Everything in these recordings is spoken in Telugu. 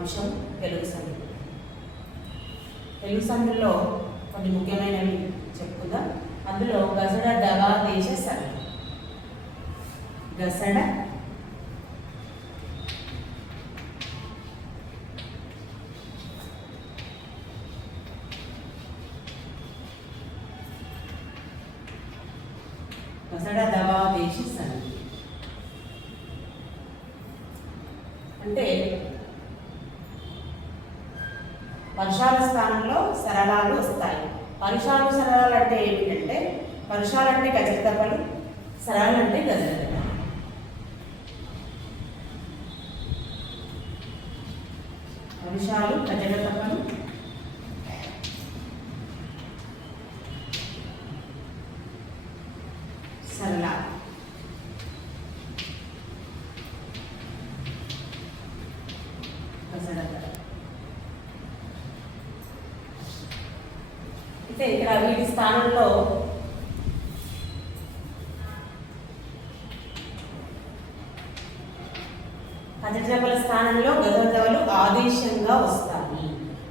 అంశం తెలుగు సంధి. తెలుగు సంధిలో కొన్ని ముఖ్యమైనవి చెప్పుకుందాం. అందులో గసడ దగా దేశ సంధి. గసడ గసడ దగా దేశ సంధి అంటే పరుషాల స్థానంలో సరళాలు వస్తాయి. పరుషాలు సరళాలు అంటే ఏమిటంటే, పరుషాలు అంటే గజగదపలు, సరళాలు అంటే గజగదపలు. పరుషాలు గజగదపలు, సరళాలు. అయితే ఇక్కడ వీటి స్థానంలో గజగదపల స్థానంలో గజగదపలు ఆదేశంగా వస్తాయి.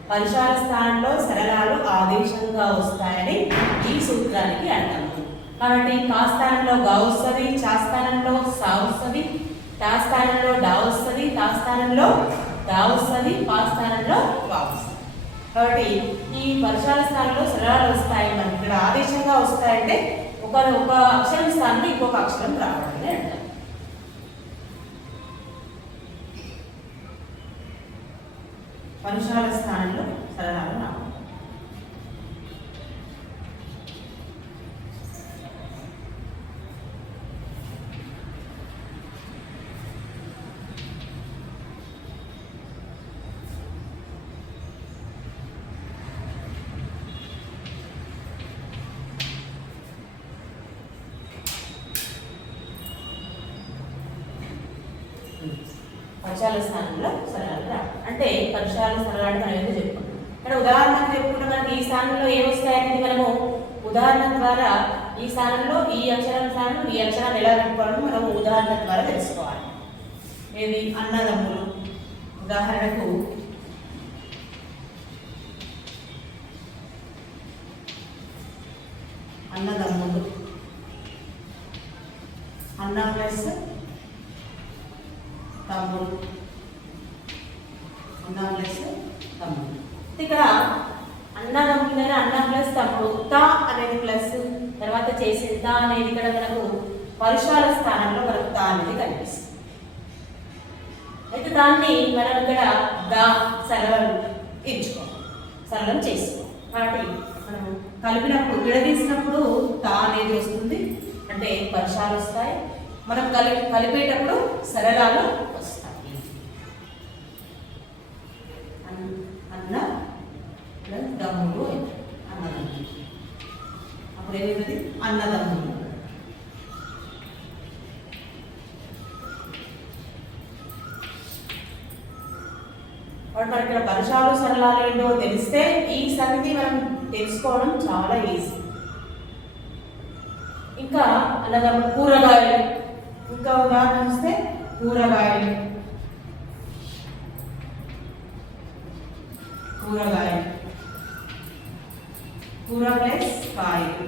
పరుషాల స్థానంలో సరళాలు ఆదేశంగా వస్తాయని ఈ సూత్రానికి అర్థం. కాబట్టి కా స్థానంలో గా వస్తుంది, చా స్థానంలో సా వస్తుంది, టా స్థానంలో డా వస్తుంది, తా స్థానంలో దా వస్తుంది, పా స్థానంలో వా వస్తుంది. కాబట్టి ఈ పరుషాల స్థానంలో సరళాలు వస్తాయి. మనకి ఇక్కడ ఆదేశంగా వస్తాయంటే ఒక అక్షరం స్థానంలో ఇంకొక అక్షరం రావడం అంటారు. పరుషాల స్థానంలో సరళాలు రావడం. పరుషాల స్థానంలో సరళాలు రావడం అంటే పరుషాల సరళాలు మనం ఏదో చెప్పుకుంటాం. ఇక్కడ ఉదాహరణకు చెప్పుకుంటే మనకి ఈ స్థానంలో ఏమొస్తాయనేది మనము ఉదాహరణ ద్వారా ఈ స్థానంలో ఈ అక్షరం స్థానంలో ఈ అక్షరాన్ని ఎలా పెట్టుకోవాలని మనం ఉదాహరణ ద్వారా తెలుసుకోవాలి. ఏది అన్నదమ్ములు. ఉదాహరణకు అన్నదమ్ములు, అన్న ప్లస్ తమ్ముడు, అన్న ప్లస్ తమ్ముడు. ఇక్కడ అన్నదమ్ములు అన్న ప్లస్ తమ్ముడు, తా అనేది ప్లస్ తర్వాత చేసే తా అనేది ఇక్కడ మనకు పరుషాల స్థానంలో మనకు తా అనేది కనిపిస్తుంది. అయితే దాన్ని మనం ఇక్కడ దా సరళం ఎంచుకోవాలి, సరళం చేసుకోవాలి. కాబట్టి మనం కలిపినప్పుడు విడదీసినప్పుడు తా అనేది వస్తుంది, అంటే పరుషాలు వస్తాయి. మనం కలిపేటప్పుడు సరళాలు వస్తాయి. అన్న దమ్ముడు, అన్నదమ్ముడు. అప్పుడు ఏమవుతుంది? అన్నదమ్ముడు. కాబట్టి మనకి ఇక్కడ పరుషాలు సరళాలు ఏంటో తెలిస్తే ఈ సంగతి మనం తెలుసుకోవడం చాలా ఈజీ. ఇంకా అన్నదమ్ముడు కూరగాయలు. ఇంకా ఉదాహరణ చూస్తే కూరగాయలు, కూరగాయలు, కూర ప్లస్ కాయలు.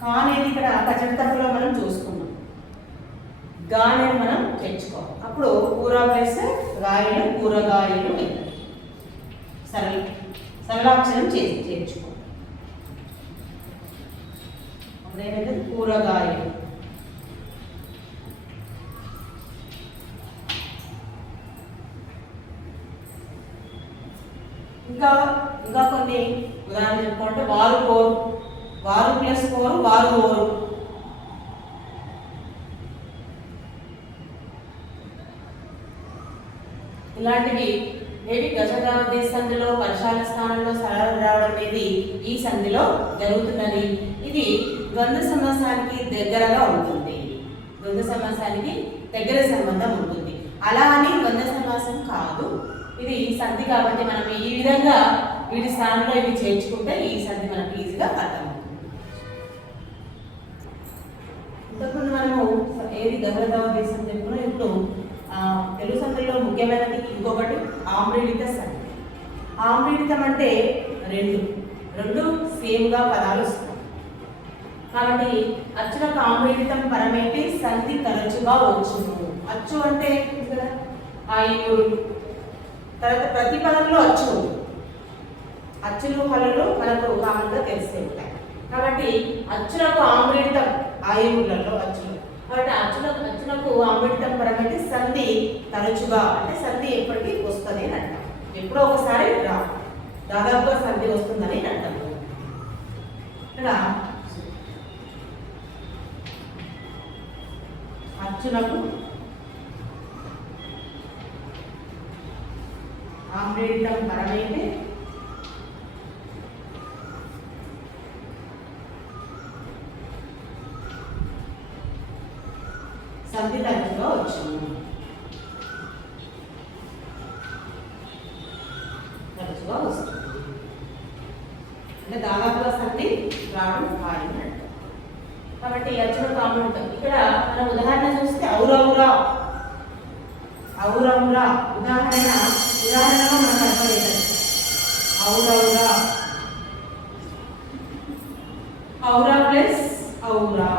కా అనేది ఇక్కడ కచడతలో మనం చూసుకున్నాం, గా అనేది మనం తెచ్చుకోవాలి. అప్పుడు కూర ప్లస్ గాయలు, కూరగాయలు సరళాక్షరం చేర్చుకోవాలి. అప్పుడేమైతే కూరగాయలు. ఇంకా కొన్ని ఉదాహరణ చెప్పుకుంటే వారు కోరు, వారు ప్లస్ కోరు, వారు ఓరు. ఇలాంటివి ఏవి గజగద సంధిలో పరుషాల స్థానంలో సరళాలు రావడం అనేది ఈ సంధిలో జరుగుతున్నది. ఇది ద్వంద్వ సమాసానికి దగ్గరగా ఉంటుంది, ద్వంద్వ సమాసానికి దగ్గర సంబంధం ఉంటుంది. అలా అని ద్వంద్వ సమాసం కాదు, ఇది సంధి. కాబట్టి మనం ఈ విధంగా వీటి స్థానంలో ఇవి చేర్చుకుంటే ఈ సంధి మనకు ఈజీగా అర్థమవుతుంది. ఇంతకుముందు మనము ఏది గజరతవ దేశం చెప్పుకున్నాం. ఇప్పుడు తెలుగు సంధిలో ముఖ్యమైనది ఇంకొకటి ఆమ్రీడిత సంధి. ఆమ్రీడితం అంటే రెండు సేమ్గా పదాలు వస్తాయి. కాబట్టి అచ్చులకు ఆమ్రీడితం పరమేటి సంధి తరచుగా వచ్చును. అచ్చు అంటే ఆయువులు, తర్వాత ప్రతి పదంలో అచ్చు, అచ్చులు హల్లులు మనకు కామన్గా తెలిసే ఉంటాయి. కాబట్టి అచ్చులకు ఆమ్రీడితం ఆయువులలో అచ్చులు, కాబట్టి అచ్చులకు ఆమ్రీడితం పరమేటి సంధి తరచుగా అంటే సంధి ఎప్పటికీ వస్తుంది అని అంటాం. ఎప్పుడో ఒకసారి దాదాపుగా సంధి వస్తుందని అంటాము. ఇక్కడ అచ్చులకు ఆమ్రీడితం పరమైతే సంధి తరచుగా వచ్చింది. తరచుగా వస్తుంది అంటే దాదాపుగా సంధి రావడం ఖాయం. కాబట్టి అచ్చులకు ఆమ్రీడితం. ఇక్కడ మనం ఉదాహరణ చూస్తే ఔరౌరా ఉదాహరణగా మనకు అర్థమవుతుంది. ఔరా ప్లస్ ఔరా.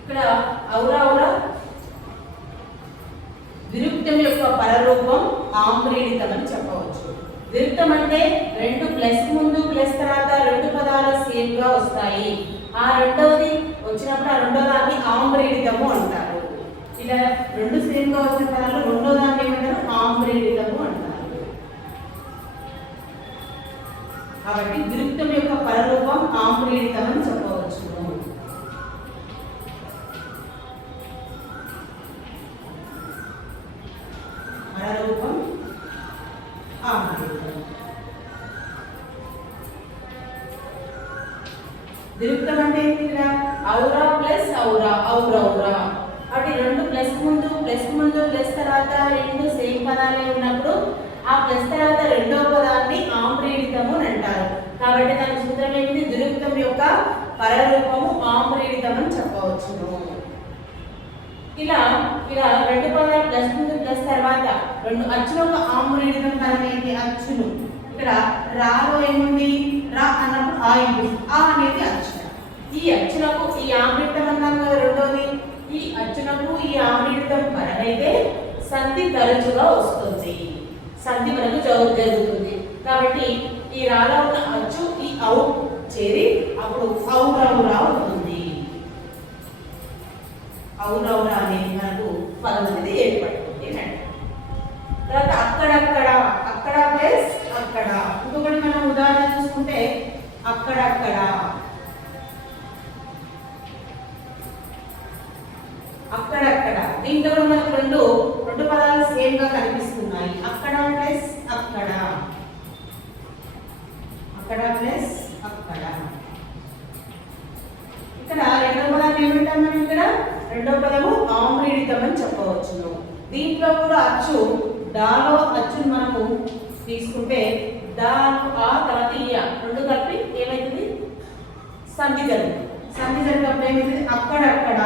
ఇక్కడ ఔరా విరుక్తం యొక్క పరరూపం ఆమ్రీడితం అని చెప్పవచ్చు. విరుక్తం అంటే రెండు ప్లస్ ముందు ప్లస్ తర్వాత రెండు పదాలు సేమ్ గా వస్తాయి. ఆ రెండవది వచ్చినప్పుడు ఆ రెండో దాన్ని ఆమ్రీడితము అంటారు. ఇలా రెండు సేమ్ గా వచ్చిన పదాలు రెండో దాన్ని ఏమంటారు? ఆమ్రీడితము అంటారు. కాబట్టి విరుక్తం యొక్క పరరూపం ఆమ్రీడితం అని చెప్పవచ్చు. పరరూపం ఆమ్రీడితం. విరుక్తం అంటే ఇక్కడ ఔరా ప్లస్ ఔరౌరా. కాబట్టి రెండు ప్లస్ ముందు ప్లస్ తర్వాత రెండు సేమ్ పదాలే ఉన్నప్పుడు ఆ ప్లస్ తర్వాత రెండో పదాన్ని ఆమ్రీడితము అని అంటారు. కాబట్టి దాని సూత్రం ఏంటి? విరుక్తం యొక్క పరరూపము ఆమ్రీడితం అని చెప్పవచ్చును. ఇలా రెండు పదాలు ప్లస్ ముందు ప్లస్ తర్వాత రెండు అచ్చులకు ఆమ్రీడితం పరమేంటి? అచ్చులు. ఇక్కడ రాలో ఏముంది? రా అన్నప్పుడు ఆ అనేది అచ్చు. ఈ అచ్చులకు ఈ ఆమ్రీడితం అన్నాం కదా రెండోది. ఈ అచ్చులకు ఈ ఆమ్రీడితం పరమైతే సంధి తరచుగా వస్తుంది. సంధి మనకు జరుగుతుంది. కాబట్టి ఈ రాలో ఉన్న అచ్చు ఈ ఔ చేరి అప్పుడు ఔరౌరా అవుతుంది. ఔరౌరా అనేది మనకు పదం అనేది ఏర్పడుతుంది అంట. తర్వాత అక్కడ ప్లస్ అక్కడ. ఇంకొకటి మనం ఉదాహరణ చూసుకుంటే అక్కడక్కడ దీంట్లో మనకు రెండు పదాలు సేమ్ గా కనిపిస్తున్నాయి. అక్కడ ప్లస్ అక్కడ. ఇక్కడ రెండో పదాన్ని ఏమంటాం మనం? ఇక్కడ రెండో పదము ఆమ్రీడితం అని చెప్పవచ్చును. దీంట్లో కూడా అచ్చు డాలో అచ్చును మనము తీసుకుంటే డా ఆ తర్వాత ఈ రెండు కలిపి ఏమైతుంది? సంధి జరిగినప్పుడు ఏమైతుంది? అక్కడక్కడ.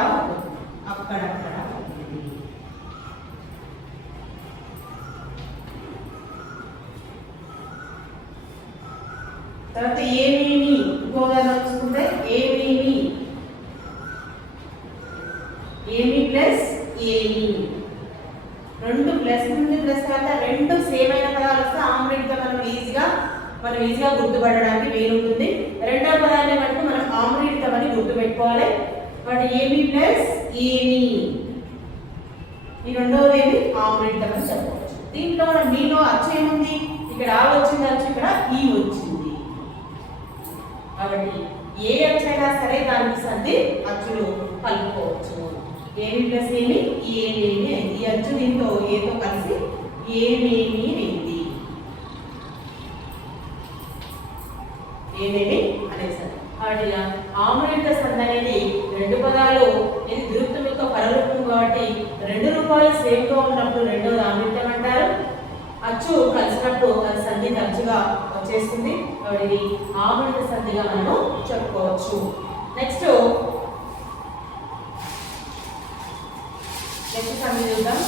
తర్వాత ఏమేమి. ఇంకో ఉదాహరణ చూసుకుంటే ఏమి ప్లస్ ఏమి. రెండు ప్లస్ నుండి ప్లస్ తర్వాత రెండు సేమ్ అయిన పదాలు వస్తే ఆమ్రీడితం మనం ఈజీగా గుర్తుపడడానికి వీలుంటుంది. రెండో పదాన్ని బట్టి మనం ఆమ్రీడితం అని గుర్తుపెట్టుకోవాలి. వాటి ఏమి ప్లస్ ఏమి, ఈ రెండోది ఏమి? ఆమ్రీడితం అని చెప్పవచ్చు. దీంట్లో మీలో అచ్చు ఏముంది? ఇక్కడ ఆ వచ్చింది, అచ్చు ఇక్కడ ఈ వచ్చింది. కాబట్టి ఏ అచ్చైనా సరే దానికి సంధి అచ్చులు కలుపుకోవచ్చు. ఏమి ప్లస్ ఏమి ఏమేమి అయింది. ఈ అచ్చు దీంతో ఏతో కలిసి ఏమేమి అయింది. ఏమేమి అనేసరి. కాబట్టి ఆమ్రీడిత సంధి అనేది రెండు పదాలు ఇది విరుక్తం యొక్క పరరూపం కాబట్టి రెండు రూపాయలు సేమ్ గా ఉన్నప్పుడు రెండోది ఆమ్రీడితం అంటారు. అచ్చు అచ్చు కలిసినప్పుడు అది సంధి తరచుగా వచ్చేస్తుంది. కాబట్టి ఇది ఆవృత సంధిగా మనము చెప్పుకోవచ్చు. నెక్స్ట్ సంధి చూద్దాం.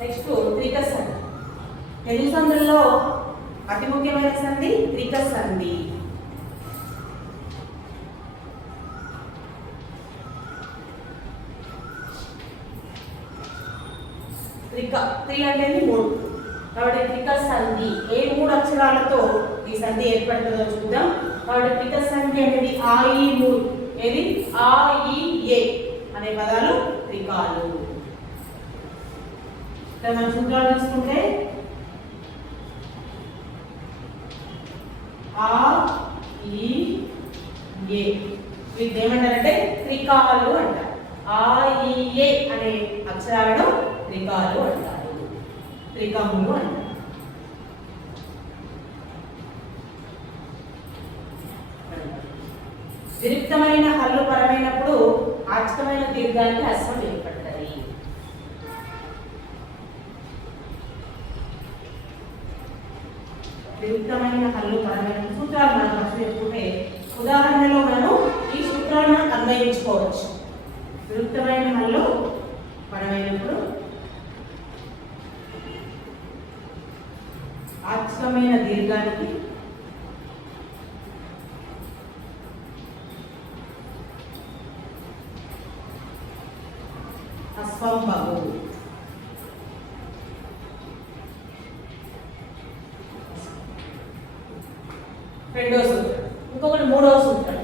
నెక్స్ట్ త్రిక సంధి. తెలుగు సంధుల్లో అతి ముఖ్యమైన సంధి త్రిక సంధి. త్రి అంటే 3, కాబట్టి త్రిక సంధి ఏ 3 అక్షరాలతో ఈ సంధి ఏర్పడుతుందో చూద్దాం. కాబట్టి త్రిక సంధి అనేది ఆ ఈ 3 ఏది ఆ ఈ ఏ అనే పదాలు త్రికాలు. మనం సూత్రాలు చూసుకుంటే ఆ ఈ ఏ వీటిని ఏమంటారంటే త్రికాలు అంటారు. ఆ ఈ ఏ అనే అక్షరాలను త్రికాలు అంటారు, త్రికములు అంటారు. విరుక్తమైన హల్లు పరమైనప్పుడు ఆర్చికమైన దీర్ఘానికి హస్వం ఏర్పడుతుంది. విరుక్తమైన హల్లు పరమైన సూత్రాలు మనం ఫస్ట్ చెప్పుకుంటే ఉదాహరణలో మనం ఈ సూత్రాలను అన్వయించుకోవచ్చు. విరుక్తమైన హల్లు పరమైనప్పుడు ఆర్చికమైన దీర్ఘానికి అస్వంబగు. రెండో సూత్రం. ఇంకొకటి మూడవ సూత్రం.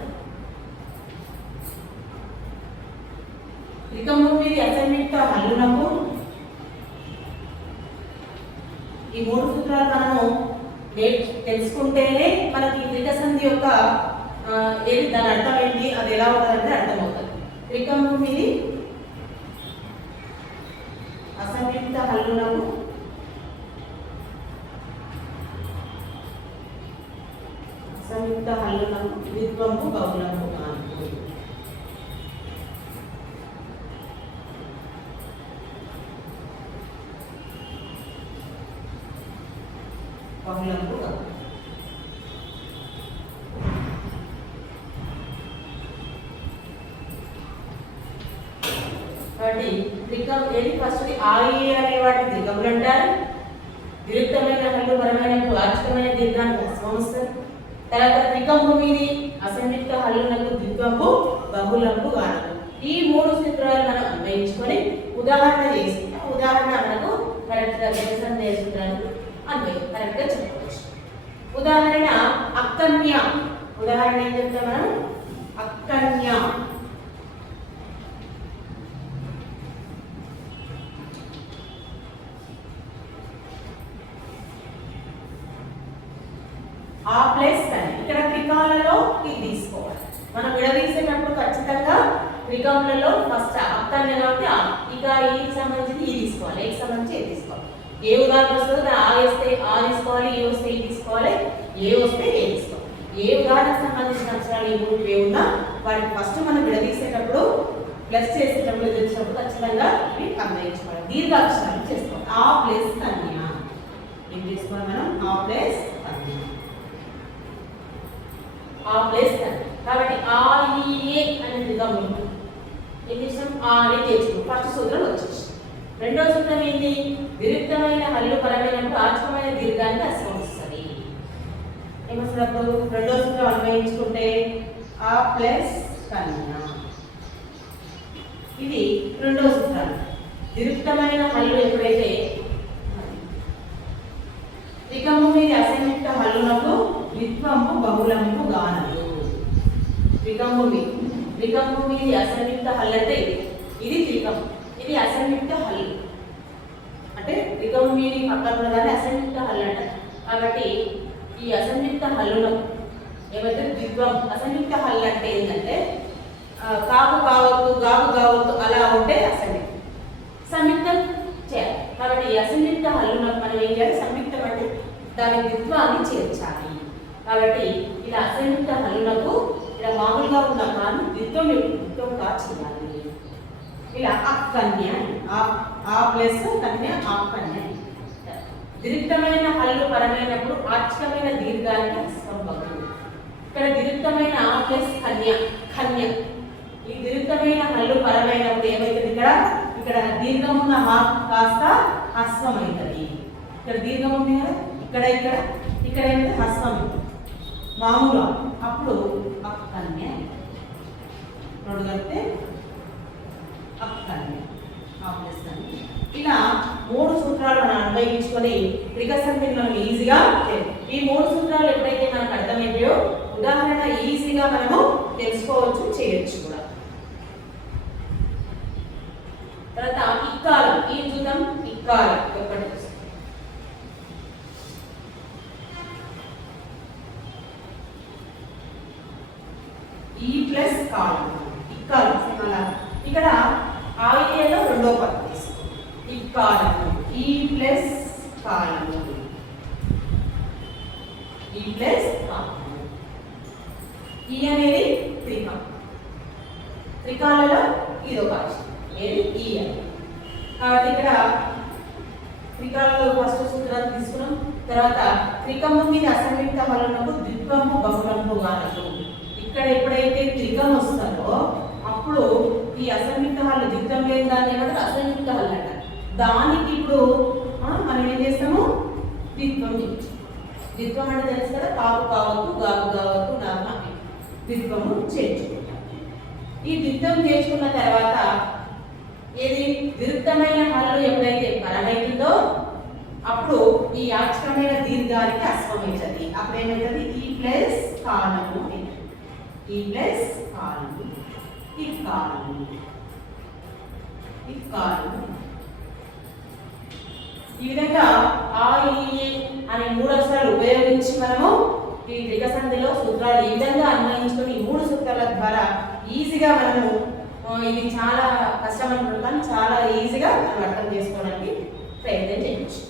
త్రికము మీద అసంయుక్త హల్లునకు ఈ 3 సూత్రాలు మనము తెలుసుకుంటేనే మనకి త్రిక సంధి యొక్క ఏది దాని అర్థం ఏంటి, అది ఎలా ఉంటుందంటే అర్థమవుతుంది. త్రికము మీద అసంయుక్త హల్లునకు అసంయుక్త హల్లునకు ద్విత్వము బహుళము కాదు. బహుళము కాదు. కాబట్టి త్రికం ఏది ఫస్ట్ ఆయి అనే వాటి త్రికములు అంటారు. విరుక్తమైన హల్లు పరమైన వార్షికమైన దీర్ఘానికి హస్వం వస్తుంది. తర్వాత త్రికంపు మీది అసంయుక్త హల్లునకు ద్విత్వము బహుళము కాదు. ఈ 3 సూత్రాలు మనం అన్వయించుకొని ఉదాహరణ చేసి ఉదాహరణ మనకు కరెక్ట్గా సంధి సూత్రాలు కరెక్ట్గా చెప్పవచ్చు. ఉదాహరణ అక్కన్య. ఉదాహరణ ఏం చెప్తాం మనం? అక్కన్య. ఆ ప్లస్ అని ఇక్కడ త్రికాలలో ఇది తీసుకోవాలి. మనం విడదీసేటప్పుడు ఖచ్చితంగా త్రికములలో ఫస్ట్ అక్కన్య కాబట్టి ఇక ఈకి సంబంధించి ఈ తీసుకోవాలి, ఏకి సంబంధించి ఏ తీసుకోవాలి. ఏ ఉదాహరణ వస్తుందో ఆ వేస్తే ఆ తీసుకోవాలి, ఏ వస్తే ఈ తీసుకోవాలి, ఏ వస్తే ఏ తీసుకోవాలి. ఏ ఉదాహరణకు సంబంధించిన అక్షరాలు ఏ 3 ఉన్నా వాటికి ఫస్ట్ మనం విడదీసేటప్పుడు ప్లస్ చేసేటప్పుడు తెలిసినప్పుడు ఖచ్చితంగా ఇవి అన్వయించుకోవాలి. దీర్ఘ అక్షరాలు చేసుకోవాలి. ఆ ప్లస్ కన్య ఏం తీసుకోవాలి మనం? ఆ ప్లస్ కన్య. ఆ ప్లస్ కన్య కాబట్టి ఆ ఈ ఏ అనేది త్రికము ఏం చేసాం? ఆ అని తెచ్చుకో. ఫస్ట్ సూత్రం వచ్చేసి. రెండో సూత్రం ఏంటి? విరుక్తమైన హల్లు పరమైనప్పుడు ఆర్చికమైన దీర్ఘానికి హస్వం వస్తుంది. ఏమొచ్చినప్పుడు రెండో సూత్రం అన్వయించుకుంటే ఆ ప్లస్ కన్య. ఇది రెండో సూత్రం. విరుక్తమైన హల్లు ఎప్పుడైతే త్రికము మీద అసంయుక్త హల్లునకు ద్విత్వము బహుళము గానదు. త్రికము మీద అసంయుక్త హల్లు అంటే ఇది త్రికము, ఇది అసంయుక్త హల్లు. అంటే త్రికము మీద పక్కన ఉన్నదాన్ని అసంయుక్త హల్లు అంటారు. కాబట్టి ఈ అసంయుక్త హల్లును ఏమైతే ద్విత్వం. అసంయుక్త హల్లు అంటే ఏంటంటే కాకు కావద్దు, గాకు కావద్దు అలా ఉంటే అసంయుక్తం. సంయుక్తం చేయాలి. కాబట్టి ఈ అసంయుక్త హల్లులకు మనం ఏం చేయాలి? సంయుక్తం అంటే దాని ద్విత్వాన్ని చేర్చాలి. కాబట్టి ఇలా అసంయుక్త హల్లులకు ఇలా మామూలుగా ఉన్న కాని ద్విత్వంగా చేయాలి. ఇలా అక్కన్య ఆ ప్లస్ కన్య ఆకన్య. దీర్ఘమైన హల్లు పరమైనప్పుడు ఆర్చికమైన దీర్ఘానికి సంభవం. ఇక్కడ దీర్ఘమైన ఆ ప్లస్ కన్య కన్య. ఈ దీర్ఘమైన హల్లు పరమైనప్పుడు ఏమైతుంది? ఇక్కడ దీర్ఘం ఉన్న హా కాస్త హస్వం అవుతుంది. ఇక్కడ దీర్ఘం ఉంది కదా, ఇక్కడ ఏమైతే హస్వం మామూలు. అప్పుడు అక్కన్య రెండు కలిపితే అక్కన్య ఆ ప్లస్ కన్య. ఇలా 3 సూత్రాలు మనం అన్వయించుకొని త్రిక సంధిని మనం ఈజీగా ఈ 3 సూత్రాలు ఎప్పుడైతే మనకు అర్థమైపోయో ఉదాహరణ ఈజీగా మనము తెలుసుకోవచ్చు, చేయొచ్చు కూడా. తర్వాత ఇక్కాలం ఈ చూద్దాం. ఇక్కాలం ఒకటి ఈ ప్లస్ కాలం ఇక్కాలం. ఇక్కడ ఆయిలో రెండో పదం తీసుకో. ఇక్కాలము ఈ ప్లస్ కాలము ఈ ప్లస్ కాలము. ఈ అనేది త్రికం. త్రికాలలో ఇదొక అక్షరం ఏది ఈ అని. కాబట్టి ఇక్కడ త్రికాలలో ఫస్ట్ సూత్రాన్ని తీసుకున్నాం. తర్వాత త్రికము మీద అసంయుక్త హల్లునకు ద్విత్వము బహుళంబు గానకు. ఇక్కడ ఎప్పుడైతే త్రికం వస్తుందో అప్పుడు ఈ అసంయుక్త హల్లు ద్విత్వం లేని దాన్ని ఏమంటారు? అసంయుక్త హల్లు అంట. దానికి ఇప్పుడు మనం ఏం చేస్తాము? ద్విత్వం. ద్విత్వం అంటే తెలుసు కదా, కాపు కావద్దు, గాగు కావద్దు, నామ ద్విత్వము చేర్చుకుంటాం. ఈ ద్విత్వం చేర్చుకున్న తర్వాత ఏది దీర్ఘమైన హల్లు ఎప్పుడైతే పరమైతుందో అప్పుడు ఈ యాచకమైన దీర్ఘానికి అస్వమైతుంది. అప్పుడు ఏమవుతుంది? ఈ ప్లస్ కాలము ఈ ప్లస్ కాలము ఇక్కాలము ఇక్కాలము. ఈ విధంగా ఆ ఈ అనే 3 అక్షరాలు ఉపయోగించి మనము ఈ త్రిక సంధిలో సూత్రాలు ఈ విధంగా అన్వయించుకొని ఈ 3 సూత్రాల ద్వారా ఈజీగా మనము ఇది చాలా కష్టం అనుకుంటాం, చాలా ఈజీగా మనం అర్థం చేసుకోవడానికి ప్రయత్నం చేయవచ్చు.